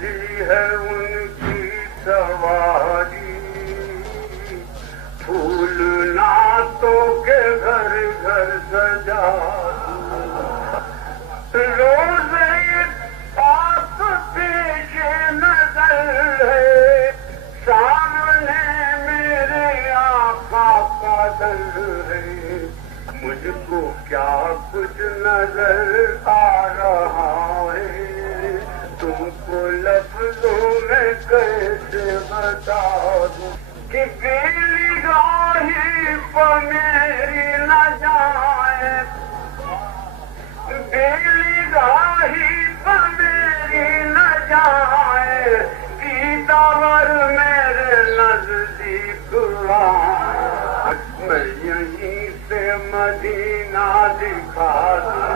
چلی ہے ان کی سواری، پھول نعتوں کے گھر گھر سجا روز پاس پیش نظر ہے، سامنے میرے آقا کا در ہے، مجھ کو کیا کچھ نظر آ رہا ہے، تم کو لفظوں میں کیسے بتا دوں کہ بیلی گاہی پر میری نہ جائے، بیلی گاہی پر میری نہ جائے، دیدار میرے نزدیک آئے، میں یہیں سے مدینہ دکھا دوں،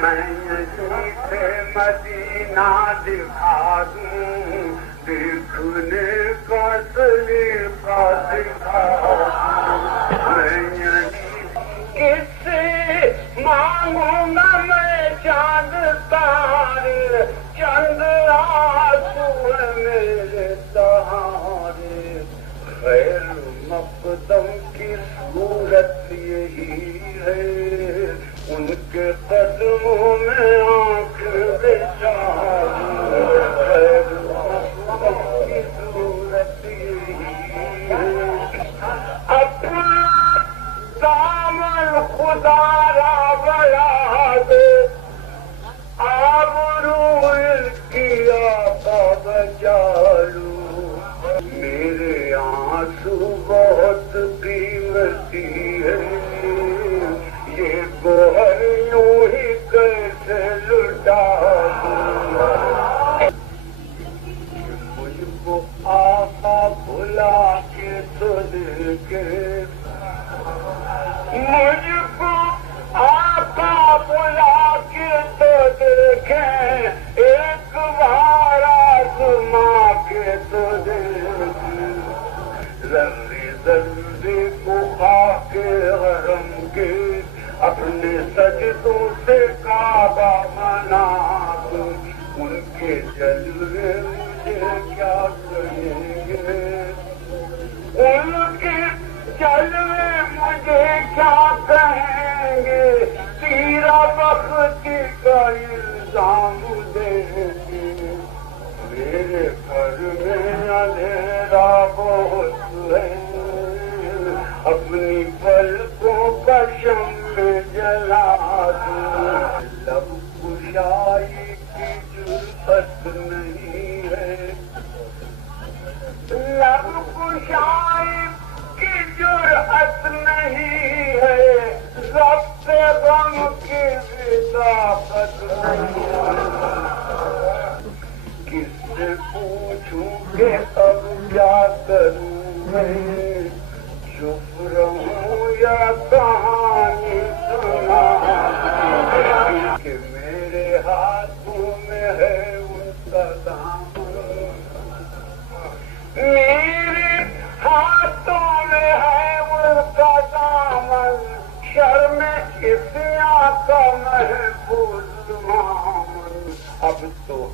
میں یہیں سے مدینہ دکھا دوں، دیکھنے کا طریقہ دکھا دوں، میں یہیں کس سے مانگوں گا میں چاند تارے، چند آنسو میرے سہارے، خیر مقدم کی صورت یہی ہے، ان کے قدموں میں آنکھ بچھا دوں، خیر مقدم کی صورت یہی ہے، اپنا دامن خدا را بڑھا دے، آبرو کی آقا بچا لوں، میرے آنسو بہت قیمتی ہے، یہ گوہر یوں ہی کیسے لٹا دوں، مجھ کو آقا بلا کے تو دیکھے، مجھ کو آقا بلا کے تو دیکھیں، ایک بار آزما کے تو دیکھیں، ذرے ذرے کو خاک حرم کے اپنے سجدوں سے کعبہ بنا دوں، ان کے جلوے مجھے کیا کہیں گے، ان کے جلوے مجھے کیا کہیں گے، تیرا بختی کا الزام دیں گے، میرے گھر میں اندھیرا بہت ہے، اپنی پلکوں کا شمع جلا دوں، لب کشائی کی جرأت نہیں ہے، لب کشائی کی جرأت نہیں ہے، ضبط غم کی طاقت نہیں ہے، کس سے پوچھوں کہ اب کیا کروں میں، چپ رہوں یا کہانی سناؤں، کہ میرے ہاتھوں میں ہے ان کا دامن، میرے ہاتھوں میں ہے ان کا دامن، شرم عصیاں کا محفوظ دامن، اب تو